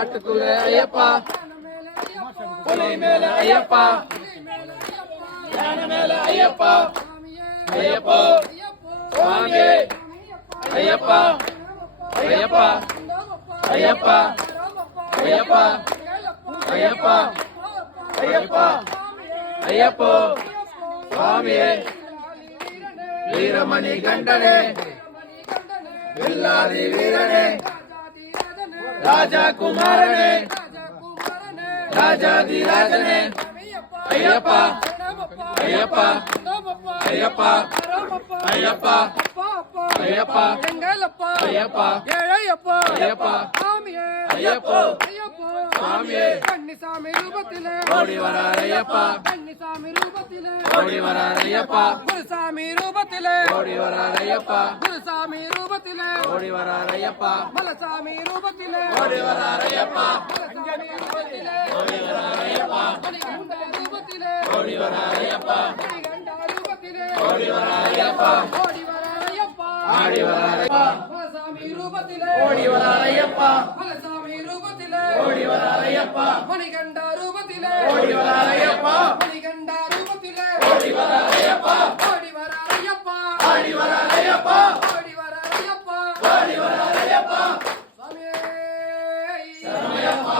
காட்டுக்குள்ள ஐயப்பா புலி மேல ஐயப்பா யானை மேல ஐயப்பா ஐயப்போ சுவாமியே ஐயப்பா ஐயப்பா ஐயப்பா ஐயப்பா ஐயப்பா ஐயப்பா ஐயப்போ சுவாமியே வீரமணி கண்டனே வில்லாதி வீரனே ராஜா குமாரனே ராஜாதி ராஜனே ஐயப்பா ஐயப்பா ஐயப்பா ஐயப்பா ஐயப்பா எங்களப்பா ஐயப்பா ஏழையப்பா ஐயப்பா சாமியே ஐயப்போ ஐயப்பா சுவாமியே கன்னிசாமி ரூபத்திலே ஓடி வரார் ஐயப்பா கன்னிசாமி ரூபத்திலே ஓடி வரார் ஐயப்பா குருசாமி ரூபத்திலே ஓடி வரார் ஐயப்பா குருசாமி ரூபத்திலே ஓடி வரார் ஐயப்பா மலசாமி ரூபத்திலே ஓடி வரார் ஐயப்பா மலசாமி ரூபத்திலே ஓடி வரார் ஐயப்பா மணிகண்ட ரூபத்திலே ஓடி வரார் ஐயப்பா மணிகண்ட ரூபத்திலே ஓடி வரார் ஐயப்பா ஓடி வரார் ஐயப்பா ஆடி வரார் ஐயப்பா மலசாமி ரூபத்திலே ஓடி வரார் ஐயப்பா மலசாமி ரூபத்திலே ஓடி வரார் ஐயப்பா மணிகண்ட ரூபத்திலே ஓடி வரார் ஐயப்பா மணிகண்ட ரூபத்திலே ஓடி வரார் ஐயப்பா ஓடி வரார் ஐயப்பா ஆடி வரார் ஐயப்பா ஓடி வரார் ஐயப்பா ஓடி வரார் ஐயப்பா சாமியே ஐயப்பா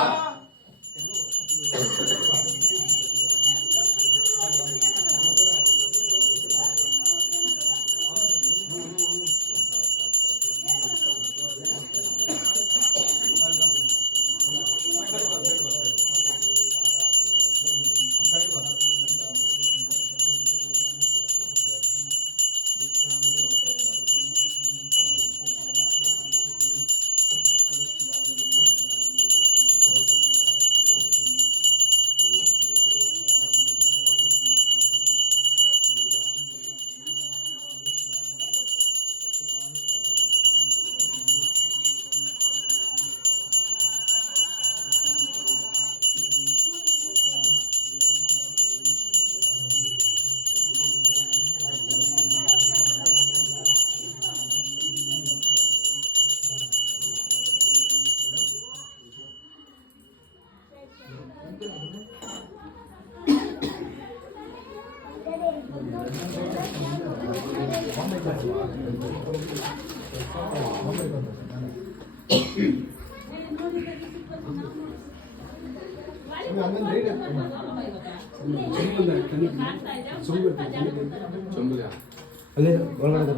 ಅಲ್ಲೇ ಒಳಗಡೆ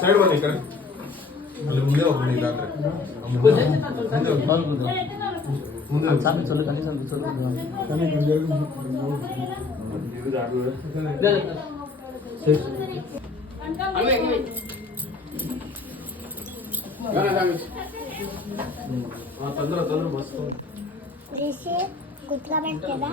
ಸೈಡ್ ಬನ್ನಿ ಕಡೆ ಅಲ್ಲಿ ಮುಂದೆ ಹೋಗ್ಬಿಡಿ ಇಲ್ಲಾಂದ್ರೆ ಮುಂದೆ சாமி சொல்லு கண்ணி சொல்லு சொல்லு ತಂದ್ರ ಮಸ್ತ್ ऋषि कुठला भेटला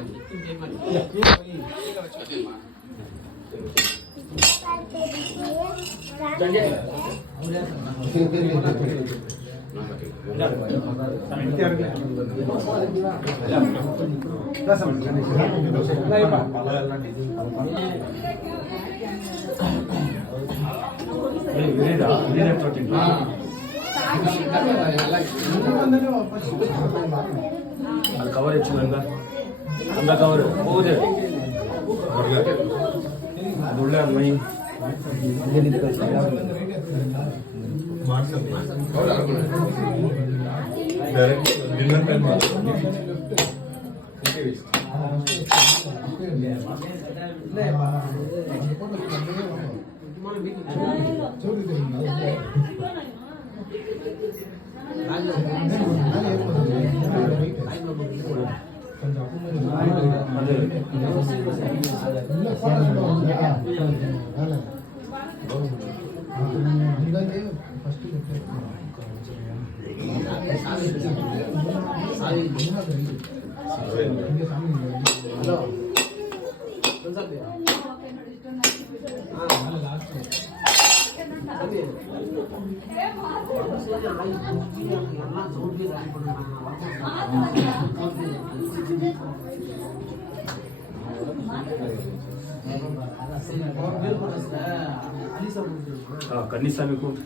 அது கவர் வச்சுக்கோங்க அந்த கவர் போகுது அது உள்ள அந்த மை ಡೈರೆಕ್ಟ್ ಡಿನ್ನರ್ ಟೈಮ್ ಹಲೋ கன்னிசாமி கூப்பிட்டு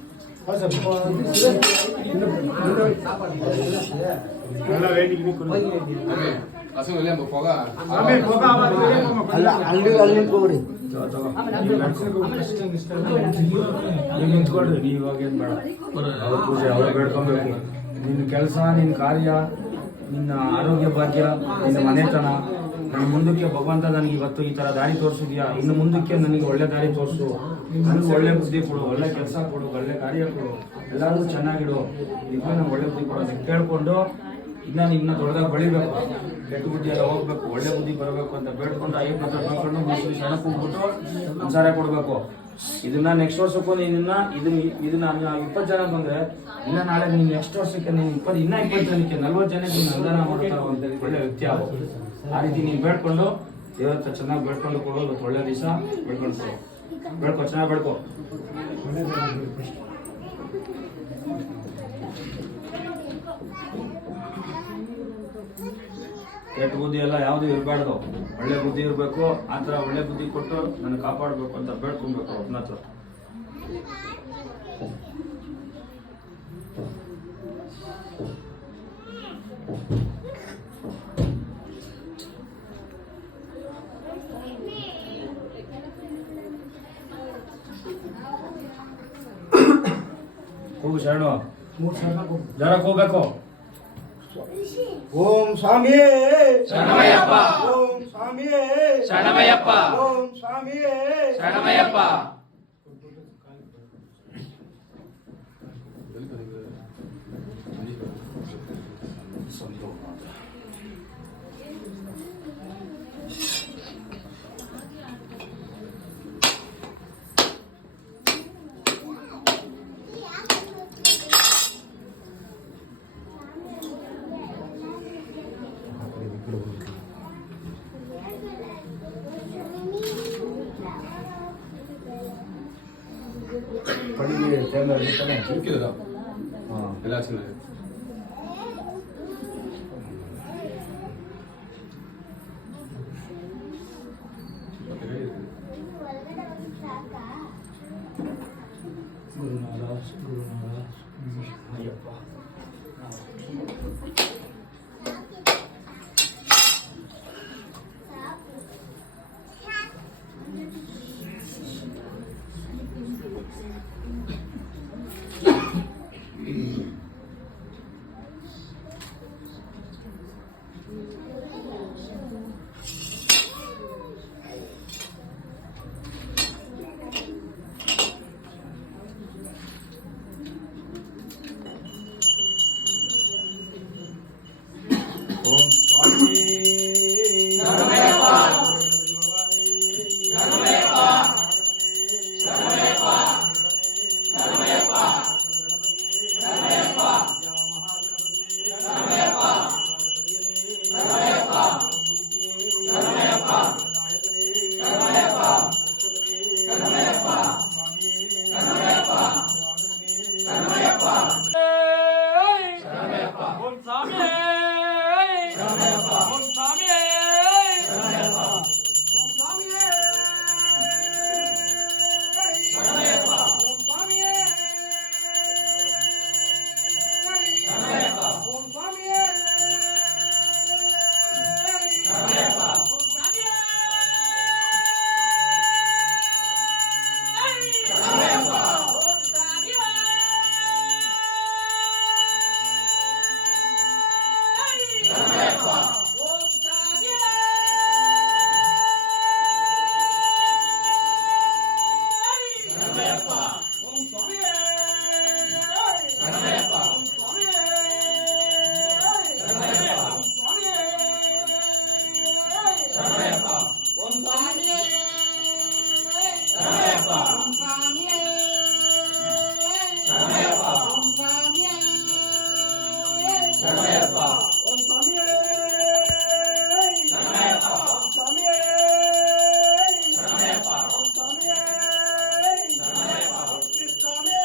நல்லா வேண்டிக்கிட்டு பசங்க வெளியே போக ನೀವು ನಿಂತ್ಕೊಳ್ರಿ, ನೀವು ಇವಾಗ ಏನು ಬೇಡ. ಅವ್ರ ಪೂಜೆ ಅವರೇ ಬೇಡ್ಕೊಬೇಕು. ನಿನ್ನ ಕೆಲಸ, ನಿನ್ನ ಕಾರ್ಯ, ನಿನ್ನ ಆರೋಗ್ಯ ಭಾಗ್ಯ, ನಿನ್ನ ಮನೆತನ, ನನ್ನ ಮುಂದಕ್ಕೆ ಭಗವಂತ ನನಗೆ ಇವತ್ತು ಈ ಥರ ದಾರಿ ತೋರಿಸಿದ್ಯಾ, ಇನ್ನು ಮುಂದಕ್ಕೆ ನನಗೆ ಒಳ್ಳೆ ದಾರಿ ತೋರಿಸು, ನನಗೆ ಒಳ್ಳೆ ಬುದ್ಧಿ ಕೊಡು, ಒಳ್ಳೆ ಕೆಲಸ ಕೊಡು, ಒಳ್ಳೆ ಕಾರ್ಯ ಕೊಡು, ಎಲ್ಲರೂ ಚೆನ್ನಾಗಿಡು, ಈಗ ನಂಗೆ ಒಳ್ಳೆ ಬುದ್ಧಿ ಕೊಡು ಅಂತ ಕೇಳ್ಕೊಂಡು ಇನ್ನ ದೊಡ್ಡದಾಗಿ ಬೆಳಿಬೇಕು, ಕೆಟ್ಟ ಬುದ್ಧಿ ಎಲ್ಲ ಹೋಗ್ಬೇಕು, ಒಳ್ಳೆ ಬುದ್ಧಿ ಬರಬೇಕು ಅಂತ ಬೇಡ್ಕೊಂಡು 5 ಮಾತ್ರ ಬೇಡ್ಕೊಂಡು ಮುಸ್ಲಿ ಸಣ್ಣ ಕೂಗ್ಬಿಟ್ಟು ಸಂಸಾರ ಕೊಡ್ಬೇಕು. ಇದನ್ನ ನೆಕ್ಸ್ಟ್ ವರ್ಷಕ್ಕೂ ಇದನ್ನ 20 ಜನ ಬಂದ್ರೆ ಇನ್ನ ನಾಳೆ ನೀನು ನೆಕ್ಸ್ಟ್ ವರ್ಷಕ್ಕೆ ನೀನು 20 ಜನಕ್ಕೆ 40 ಜನಕ್ಕೆ ನೀನು ಅನುದಾನ ಮಾಡ್ತಾ ಒಂದು ಒಳ್ಳೆ ವ್ಯಕ್ತಿ ಆಗೋ. ಆ ರೀತಿ ನೀನು ಬೇಡ್ಕೊಂಡು ದೇವರ ಚೆನ್ನಾಗಿ ಬೇಡ್ಕೊಂಡು ಕೊಡೋದು ಒಳ್ಳೆ ದಿವಸ ಬೇಡ್ಕೊಂಡು ಕೊಡು. ಬೇಡ್ಕೊ, ಚೆನ್ನಾಗಿ ಬೇಡ್ಕೊ. ಕೆಟ್ಟ ಬುದ್ಧಿ ಎಲ್ಲ ಯಾವುದು ಇರಬಾರ್ದು, ಒಳ್ಳೆ ಬುದ್ಧಿ ಇರಬೇಕು. ಆ ಥರ ಒಳ್ಳೆ ಬುದ್ಧಿ ಕೊಟ್ಟು ನನ್ನ ಕಾಪಾಡಬೇಕು ಅಂತ ಬೇಡ್ಕೊಬೇಕು ಅವ್ರನ್ನ ಹತ್ರ. ಹೋಗು ಶರಣು, ಜರಕ್ಕೆ ಹೋಗ್ಬೇಕು. ಓಂ ಸ್ವಾಮಿ ಶರಣಮಯ್ಯಪ್ಪ, ಓಂ ಸ್ವಾಮಿ ಶರಣಮಯ್ಯಪ್ಪ, ಓಂ ಸ್ವಾಮಿ ಶರಣಮಯ್ಯಪ್ಪ. ಕಡೆಗೆ ಕ್ಯಾಮೆರಾ ಇರ್ತಾನೆ. ಮುಖ್ಯದ ಹಾಂ, ಎಲ್ಲ ಚೆನ್ನಾಗಿದೆ. ಗುರುನಾಥ ಅಯ್ಯಪ್ಪ. ಓಂ ಸ್ವಾಮಿ ಶರಣಮಯ್ಯಪ್ಪ, ಶರಣಮಯ್ಯಪ್ಪ, ಶರಣಮಯ್ಯಪ್ಪ, ಶರಣಮಯ್ಯಪ್ಪ, ಶರಣಮಯ್ಯಪ್ಪ, ಶರಣಮಯ್ಯಪ್ಪ, ಶರಣಮಯ್ಯಪ್ಪ, ಶರಣಮಯ್ಯಪ್ಪ, ಶರಣಮಯ್ಯಪ್ಪ, ಶರಣಮಯ್ಯಪ್ಪ, ಶರಣಮಯ್ಯಪ್ಪ, ಶರಣಮಯ್ಯಪ್ಪ. ಓಂ ಸ್ವಾಮಿ ಶರಣಮಯ್ಯಪ್ಪ, ಓಂ ಸ್ವಾಮಿ ಶರಣಮಯ್ಯಪ್ಪ, ಓಂ ಸ್ವಾಮಿಯೇ ಶರಣಮಯ್ಯಪ್ಪ, ಓಂ ಸ್ವಾಮಿಯೇ ಶರಣಮಯ್ಯಪ್ಪ, ಓಂ ಸ್ವಾಮಿಯೇ ಶರಣಮಯ್ಯಪ್ಪ, ಓಂ ಸ್ವಾಮಿಯೇ ಶರಣಮಯ್ಯಪ್ಪ, ಶರಣಮಯ್ಯಪ್ಪ, ಶರಣಮಯ್ಯಪ್ಪ, ಶರಣಮಯ್ಯಪ್ಪ, ಶರಣಮಯ್ಯಪ್ಪ, ಶರಣಮಯ್ಯಪ್ಪ, ಶರಣಮಯ್ಯಪ್ಪ, ಓಂ ಸ್ವಾಮಿ ಶರಣಮಯ್ಯಪ್ಪ, ಸ್ವಾಮಿ ಶರಣಮಯ್ಯಪ್ಪ, ಸ್ವಾಮಿ ಶರಣಮಯ್ಯಪ್ಪ, ಸ್ವಾಮಿ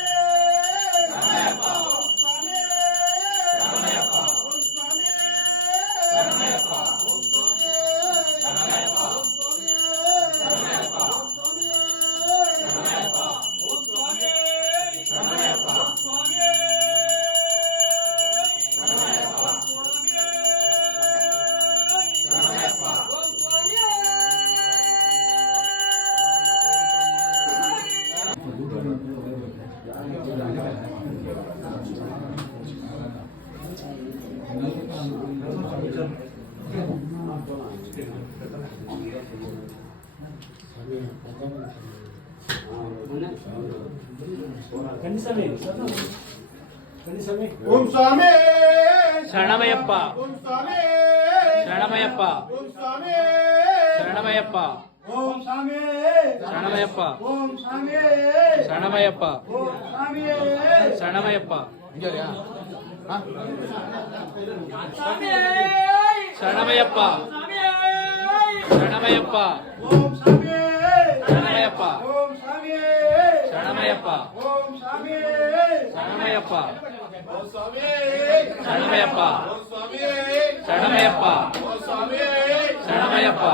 ఓం స్వామి శరణమయ్యప్ప ఓం స్వామి శరణమయ్యప్ప ఓం స్వామి శరణమయ్యప్ప ఓం స్వామి శరణమయ్యప్ప ఓం స్వామి శరణమయ్యప్ప ఓం స్వామి శరణమయ్యప్ప శరణమయ్యప్ప శరణమయ్యప్ప ఓం స్వామి శరణమయ్యప్ప ఓం స్వామి శరణమయ్యప్ప ఓం స్వామి శరణమయ్యప్ప ఓం స్వామి శరణమయ్యప్ప ఓం స్వామి శరణమయ్యప్ప ఓం స్వామి శరణమయ్యప్ప